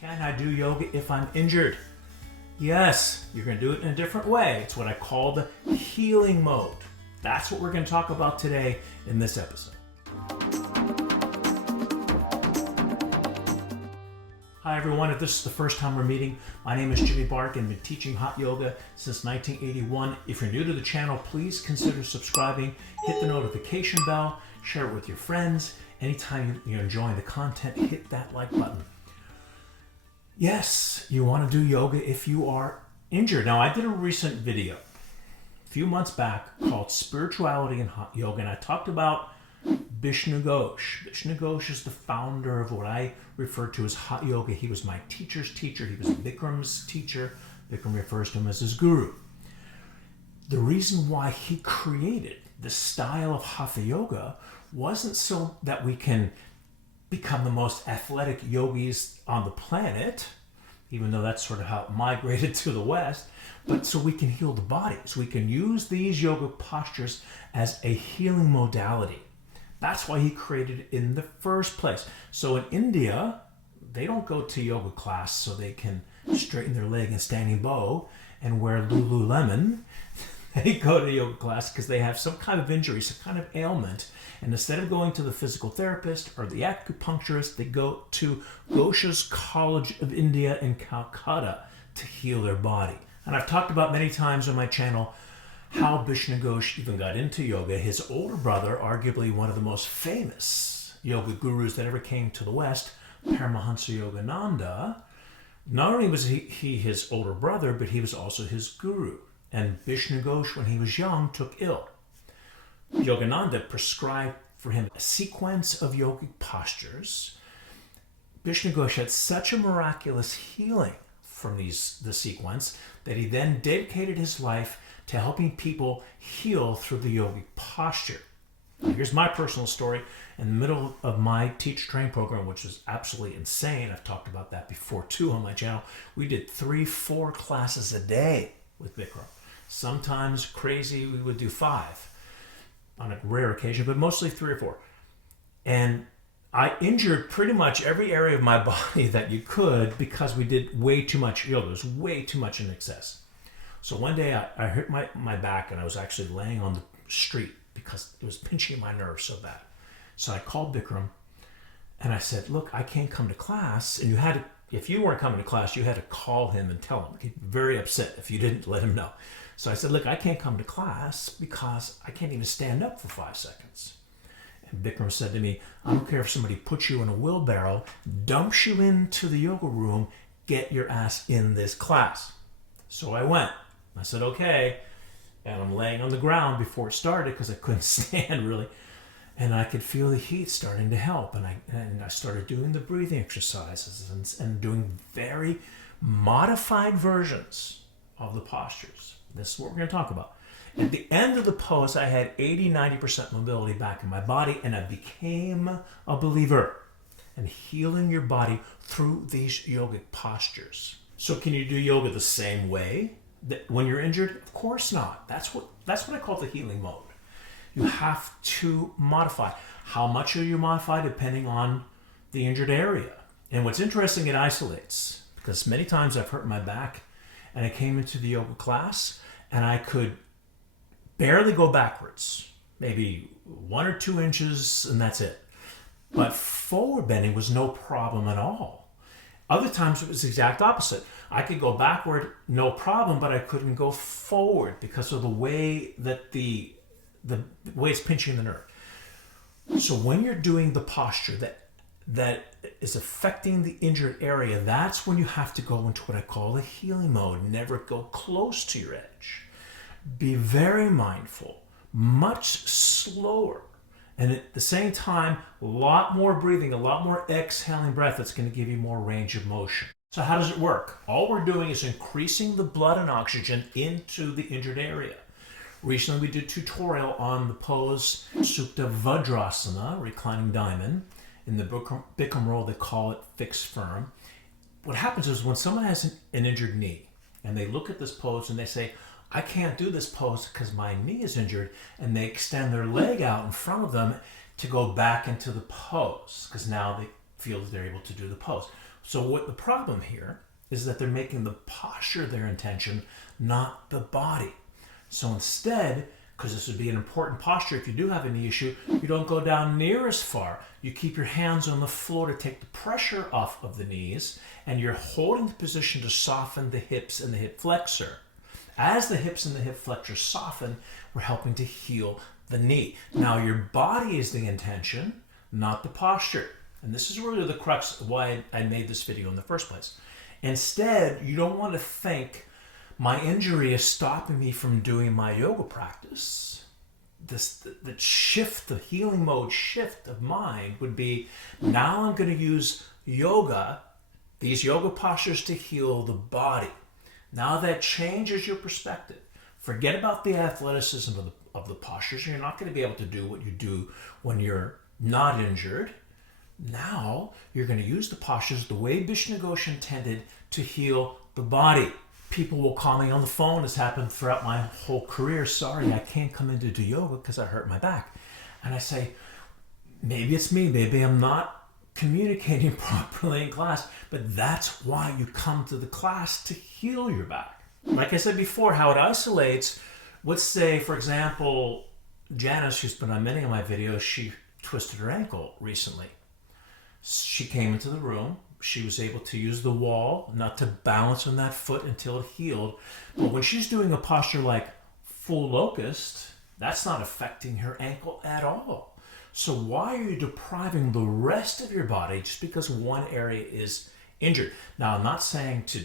Can I do yoga if I'm injured? Yes, you're going to do it in a different way. It's what I call the healing mode. That's what we're going to talk about today in this episode. Hi everyone, if this is the first time we're meeting, my name is Jimmy Barkan. I've been teaching Hatha Yoga since 1981. If you're new to the channel, please consider subscribing, hit the notification bell, share it with your friends. Anytime you're enjoying the content, hit that like button. Yes, you want to do yoga if you are injured. Now, I did a recent video a few months back called Spirituality and Hatha Yoga, and I talked about Bishnu Ghosh. Bishnu Ghosh is the founder of what I refer to as Hatha Yoga. He was my teacher's teacher. He was Bikram's teacher. Bikram refers to him as his guru. The reason why he created the style of Hatha Yoga wasn't so that we can become the most athletic yogis on the planet, even though that's sort of how it migrated to the West, but so we can heal the body. So we can use these yoga postures as a healing modality. That's why he created it in the first place. So in India, they don't go to yoga class so they can straighten their leg in standing bow and wear Lululemon. They go to yoga class because they have some kind of injury, some kind of ailment. And instead of going to the physical therapist or the acupuncturist, they go to Ghosha's College of India in Calcutta to heal their body. And I've talked about many times on my channel how Bishnu Ghosh even got into yoga. His older brother, arguably one of the most famous yoga gurus that ever came to the West, Paramahansa Yogananda, not only was he his older brother, but he was also his guru. And Bishnu Ghosh, when he was young, took ill. Yogananda prescribed for him a sequence of yogic postures. Bishnu Ghosh had such a miraculous healing from the sequence that he then dedicated his life to helping people heal through the yogic posture. Now, here's my personal story. In the middle of my teach train program, which was absolutely insane, I've talked about that before too on my channel, we did 3-4 classes a day with Bikram. Sometimes crazy, we would do 5 on a rare occasion, but mostly 3 or 4. And I injured pretty much every area of my body that you could because we did way too much yoga. It was way too much in excess. So one day I hurt my back and I was actually laying on the street because it was pinching my nerves so bad. So I called Bikram and I said, look, I can't come to class. And if you weren't coming to class, you had to call him and tell him. He'd be very upset if you didn't let him know. So I said, look, I can't come to class because I can't even stand up for 5 seconds. And Bikram said to me, I don't care if somebody puts you in a wheelbarrow, dumps you into the yoga room, get your ass in this class. So I went. I said, okay. And I'm laying on the ground before it started because I couldn't stand really. And I could feel the heat starting to help. And I started doing the breathing exercises and doing very modified versions of the postures. This is what we're going to talk about. At the end of the pose, I had 80-90% mobility back in my body, and I became a believer in healing your body through these yogic postures. So can you do yoga the same way when you're injured? Of course not. That's what I call the healing mode. You have to modify. How much are you modify depending on the injured area? And what's interesting, it isolates, because many times I've hurt my back and I came into the yoga class and I could barely go backwards, maybe 1 or 2 inches, and that's it. But forward bending was no problem at all. Other times it was the exact opposite. I could go backward, no problem, but I couldn't go forward because of the way that the way it's pinching the nerve. So when you're doing the posture that is affecting the injured area, that's when you have to go into what I call the healing mode. Never go close to your edge. Be very mindful, much slower, and at the same time, a lot more breathing, a lot more exhaling breath that's going to give you more range of motion. So how does it work? All we're doing is increasing the blood and oxygen into the injured area. Recently, we did a tutorial on the pose Supta Vajrasana, reclining diamond. In the Bikram roll, they call it fixed firm. What happens is when someone has an injured knee and they look at this pose and they say, I can't do this pose because my knee is injured, and they extend their leg out in front of them to go back into the pose because now they feel that they're able to do the pose. So what the problem here is that they're making the posture their intention, not the body. So instead, because this would be an important posture if you do have a knee issue, you don't go down near as far. You keep your hands on the floor to take the pressure off of the knees, and you're holding the position to soften the hips and the hip flexor. As the hips and the hip flexor soften, we're helping to heal the knee. Now your body is the intention, not the posture. And this is really the crux of why I made this video in the first place. Instead, you don't want to think my injury is stopping me from doing my yoga practice. The shift, the healing mode shift of mind would be, now I'm going to use yoga, these yoga postures to heal the body. Now that changes your perspective. Forget about the athleticism of the postures. You're not going to be able to do what you do when you're not injured. Now you're going to use the postures the way Bishnu Ghosh intended to heal the body. People will call me on the phone. This happened throughout my whole career. Sorry, I can't come in to do yoga because I hurt my back. And I say, maybe it's me. Maybe I'm not communicating properly in class. But that's why you come to the class, to heal your back. Like I said before, how it isolates, let's say, for example, Janice, who's been on many of my videos, she twisted her ankle recently. She came into the room. She was able to use the wall, not to balance on that foot until it healed. But when she's doing a posture like full locust, that's not affecting her ankle at all. So why are you depriving the rest of your body just because one area is injured? Now, I'm not saying to,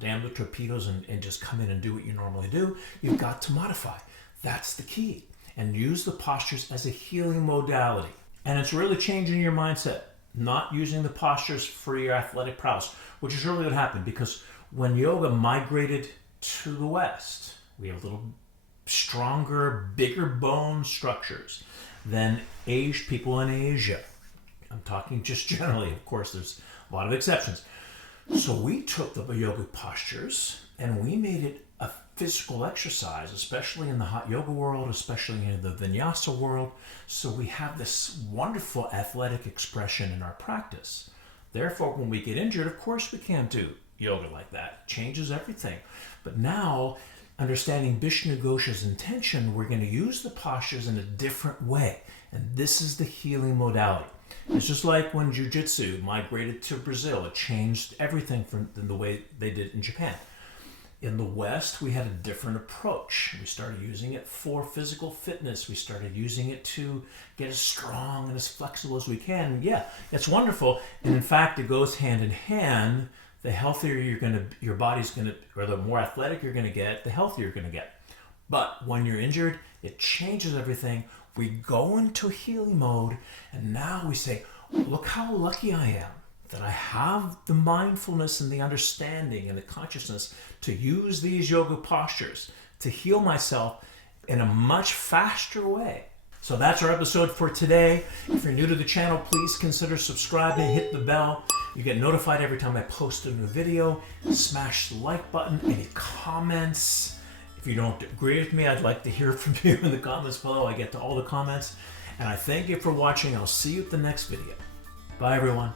damn the torpedoes and just come in and do what you normally do. You've got to modify. That's the key. And use the postures as a healing modality. And it's really changing your mindset. Not using the postures for your athletic prowess, which is really what happened, because when yoga migrated to the West, we have a little stronger, bigger bone structures than people in Asia. I'm talking just generally, of course, there's a lot of exceptions. So we took the yoga postures and we made it a physical exercise, especially in the hot yoga world, especially in the vinyasa world. So we have this wonderful athletic expression in our practice. Therefore, when we get injured, of course we can't do yoga like that. It changes everything. But now, understanding Bishnu Ghosh's intention, we're going to use the postures in a different way. And this is the healing modality. It's just like when jiu-jitsu migrated to Brazil. It changed everything from the way they did in Japan. In the West, we had a different approach. We started using it for physical fitness. We started using it to get as strong and as flexible as we can. And yeah, it's wonderful. And in fact, it goes hand in hand. The healthier your body's going to, or the more athletic you're going to get, the healthier you're going to get. But when you're injured, it changes everything. We go into healing mode, and now we say, look how lucky I am that I have the mindfulness and the understanding and the consciousness to use these yoga postures to heal myself in a much faster way. So that's our episode for today. If you're new to the channel, please consider subscribing, hit the bell. You get notified every time I post a new video. Smash the like button. Any comments? If you don't agree with me, I'd like to hear from you in the comments below. I get to all the comments. And I thank you for watching. I'll see you at the next video. Bye, everyone.